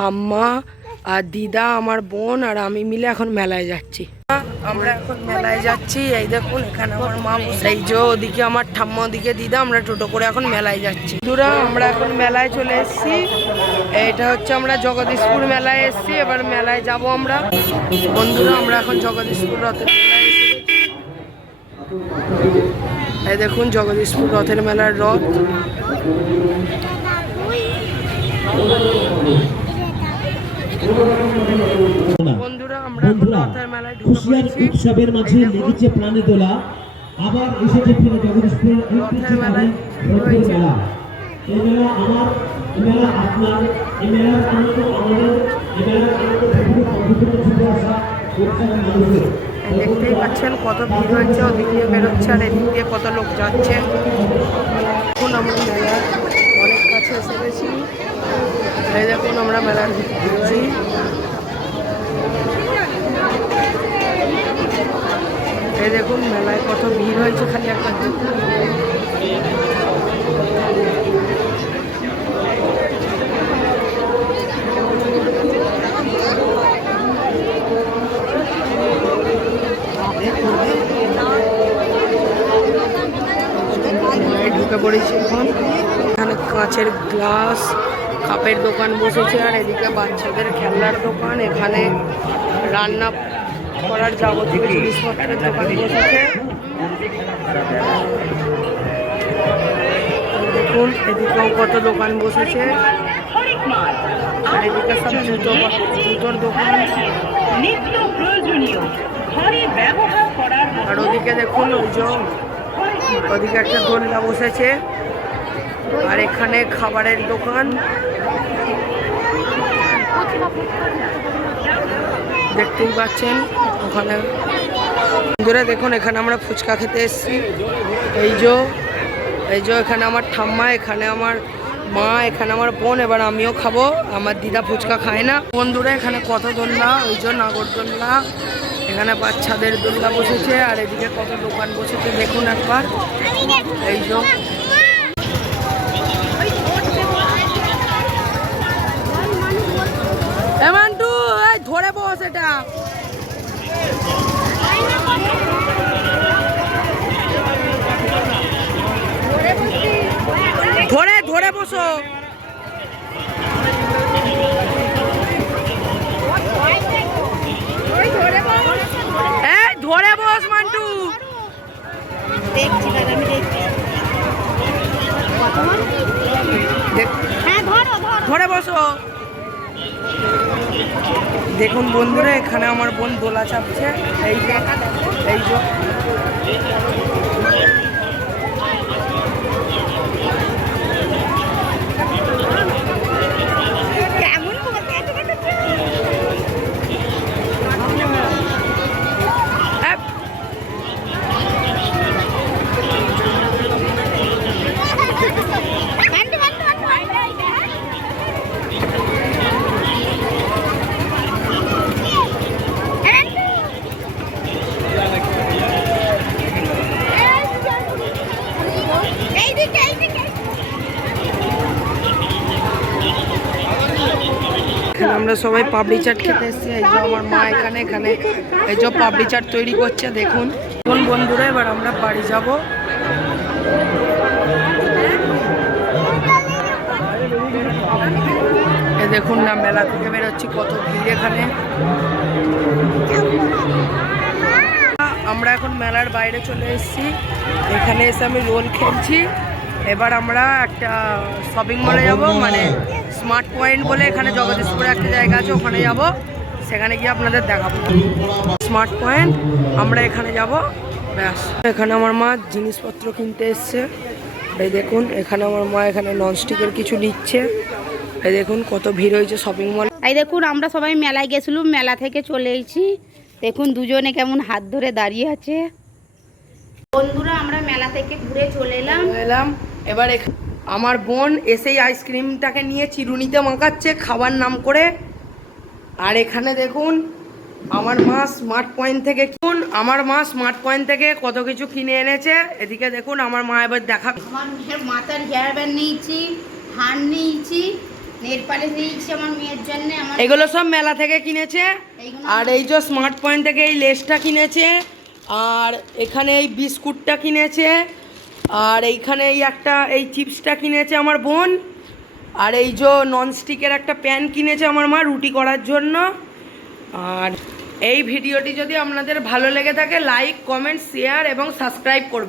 ঠাম্মা আর দিদা, আমার বোন আর আমি মিলে এখন মেলায় যাচ্ছি। আমরা এখন মেলায় যাচ্ছি। এই দেখুন এখানে আমার মা, এই যে ওদিকে আমার ঠাম্মা, ওদিকে দিদা, আমরা টোটো করে এখন মেলায় যাচ্ছি। বন্ধুরা আমরা এখন মেলায় চলে এসেছি। এটা হচ্ছে আমরা জগদীশপুর মেলায় এসেছি, এবার মেলায় যাব আমরা। বন্ধুরা আমরা এখন জগদীশপুর রথের মেলায় এসেছি। এই দেখুন জগদীশপুর রথের মেলার রথ। বন্ধুরা আমরা রথের মেলায় ঢুকে পড়েছি। উৎসবের মাঝে লেগেছে প্রাণে দোলা, আবার এসেছে ফিরে জগদীশপুর রথের মেলায়। মেলা, এই মেলা আমার, এই মেলা আপনার, এই মেলার আনন্দ আমাদের, এই মেলার আনন্দ বিভিন্ন ছুটে আসা উৎসবের মানুষের। দেখতেই পাচ্ছেন কত ভিড় হয়েছে, ওদিক দিয়ে বেরোচ্ছে আর এদিক দিয়ে কত লোক যাচ্ছে। এখন আমরা মেলার অনেক কাছে এসে গেছি। এই দেখুন আমরা মেলার ঘুরছি। এই দেখুন মেলায় কত ভিড় হয়েছে, খালি একটা ঢুকে পড়েছি এখন। এখানে কাঁচের গ্লাস, কাপের দোকান বসেছে আর এদিকে বাচ্চাদের খেলনার দোকান, এখানে রান্না করার যাবতীয় জিনিসপত্রের দোকান বসেছে। দেখুন এদিকেও কত দোকান বসেছে আর এদিকে সব জুতোর দোকান। আর ওদিকে দেখুন ওদিকে একটা দোলনা বসেছে আর এখানে খাবারের দোকান দেখতেই পাচ্ছেন। ওখানে বন্ধুরা দেখুন এখানে আমরা ফুচকা খেতে এসেছি। এই যে এখানে আমার ঠাম্মা, এখানে আমার মা, এখানে আমার বোন, এবার আমিও খাবো। আমার দিদা ফুচকা খায় না। বন্ধুরা এখানে কত দোলনা, ওই যে নাগরদোলনা, এখানে বাচ্চাদের দোলনা বসেছে আর এদিকে কত দোকান বসেছে দেখুন একবার। এই যে এমান্টু ধরে বস, এটা ধরে ধরে বসো। ধরে বস মান্টু। ধরে বসো। দেখুন বন্ধুরা এখানে আমার বোন দোলা চাপছে। এই যে আমরা সবাই পাপড়ি চাট খেতে এসেছি। এই যে আমার মা এখানে এই যে পাপড়ি চাট তৈরি করছে দেখুন। বন্ধুরা এবার আমরা বাড়ি যাব। এই দেখুন না মেলা থেকে বেরোচ্ছি, কত ভিড় এখানে। আমরা এখন মেলার বাইরে চলে এসেছি। এখানে এসে আমি রোল খেলছি। এবার আমরা একটা শপিং মলে যাব, মানে স্মার্ট পয়েন্ট বলে এখানে জগদীশপুরে একটা জায়গা আছে, ওখানে যাব। সেখানে গিয়ে আপনাদের দেখাবো স্মার্ট পয়েন্ট। আমরা এখানে যাব ব্যাস। এখানে আমার মা জিনিসপত্র কিনতে এসছে। এই দেখুন এখানে আমার মা এখানে ননস্টিকের কিছু নিচ্ছে। এই দেখুন কত ভিড় হয়েছে শপিং মল। এই দেখুন আমরা সবাই মেলায় গেছিলাম, মেলা থেকে চলে এসেছি। দেখুন দুজনে কেমন হাত ধরে দাঁড়িয়ে আছে। বন্ধুরা আমরা মেলা থেকে ঘুরে চলে এলাম। এবার আমার বোন এসেই আইসক্রিমটাকে নিয়ে চিরুনিতে মাখাচ্ছে খাবার নাম করে। আর এখানে দেখুন আমার মা স্মার্ট পয়েন্ট থেকে কত কিছু কিনে এনেছে। এদিকে দেখুন আমার মা এবার দেখা। আমার মাথার হেয়ার ব্যান্ড নিয়েছি, হার নিয়েছি, নেল পালিশ নিয়েছি আমার মেয়ের জন্য। আমার এগুলো সব মেলা থেকে কিনেছে। এইগুলো আর এই যে স্মার্ট পয়েন্ট থেকে এই লেসটা কিনেছে, আর এখানে এই বিস্কুটটা কিনেছে, আর এইখানে এই একটা এই চিপসটা কিনেছে আমার বোন, আর এই যে ননস্টিকের একটা প্যান কিনেছে আমার মা রুটি করার জন্য। আর এই ভিডিওটি যদি আপনাদের ভালো লেগে থাকে লাইক, কমেন্ট, শেয়ার এবং সাবস্ক্রাইব করবেন।